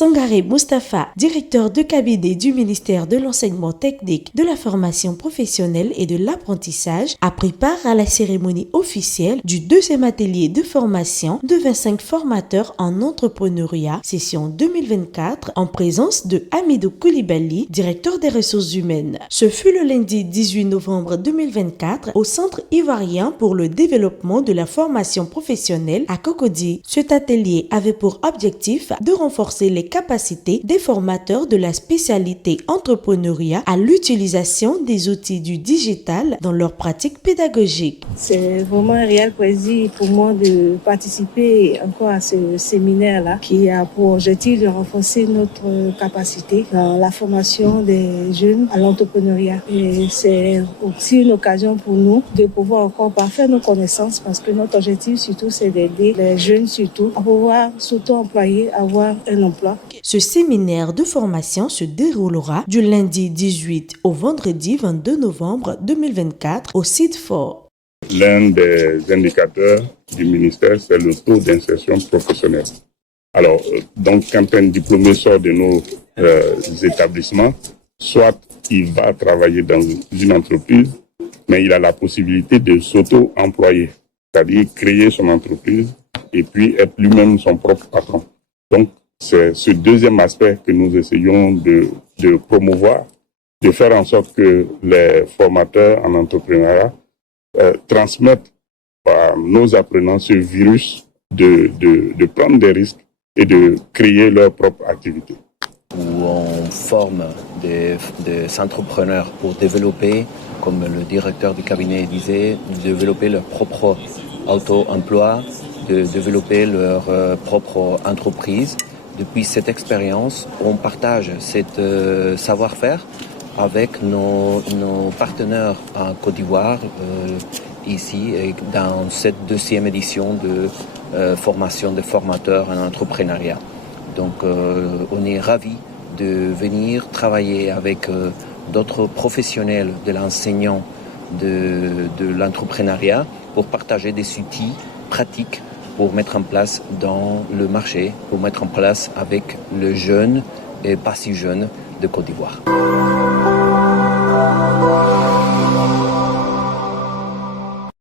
Sangaré Moustapha, directeur de cabinet du ministère de l'enseignement technique, de la formation professionnelle et de l'apprentissage, a pris part à la cérémonie officielle du deuxième atelier de formation de 25 formateurs en entrepreneuriat, session 2024, en présence de Hamidou Koulibaly, directeur des ressources humaines. Ce fut le lundi 18 novembre 2024 au Centre ivoirien pour le développement de la formation professionnelle à Cocody. Cet atelier avait pour objectif de renforcer les capacités des formateurs de la spécialité entrepreneuriat à l'utilisation des outils du digital dans leur pratique pédagogique. C'est vraiment un réel plaisir pour moi de participer encore à ce séminaire-là qui a pour objectif de renforcer notre capacité dans la formation des jeunes à l'entrepreneuriat. Et c'est aussi une occasion pour nous de pouvoir encore parfaire nos connaissances parce que notre objectif surtout c'est d'aider les jeunes surtout à pouvoir s'auto-employer, avoir un emploi. Ce séminaire de formation se déroulera du lundi 18 au vendredi 22 novembre 2024 au site fort. L'un des indicateurs du ministère, c'est le taux d'insertion professionnelle. Alors, donc, quand un diplômé sort de nos établissements, soit il va travailler dans une entreprise, mais il a la possibilité de s'auto-employer, c'est-à-dire créer son entreprise et puis être lui-même son propre patron. Donc, c'est ce deuxième aspect que nous essayons de promouvoir, de faire en sorte que les formateurs en entrepreneuriat transmettent à nos apprenants ce virus de prendre des risques et de créer leur propre activité. Où on forme des entrepreneurs pour développer, comme le directeur du cabinet disait, développer leur propre auto-emploi, de développer leur propre entreprise. Depuis cette expérience, on partage cet savoir-faire avec nos partenaires en Côte d'Ivoire, ici, dans cette deuxième édition de formation de formateurs en entrepreneuriat. Donc, on est ravis de venir travailler avec d'autres professionnels de l'enseignant de l'entrepreneuriat pour partager des outils pratiques pour mettre en place dans le marché, pour mettre en place avec le jeune et pas si jeune de Côte d'Ivoire.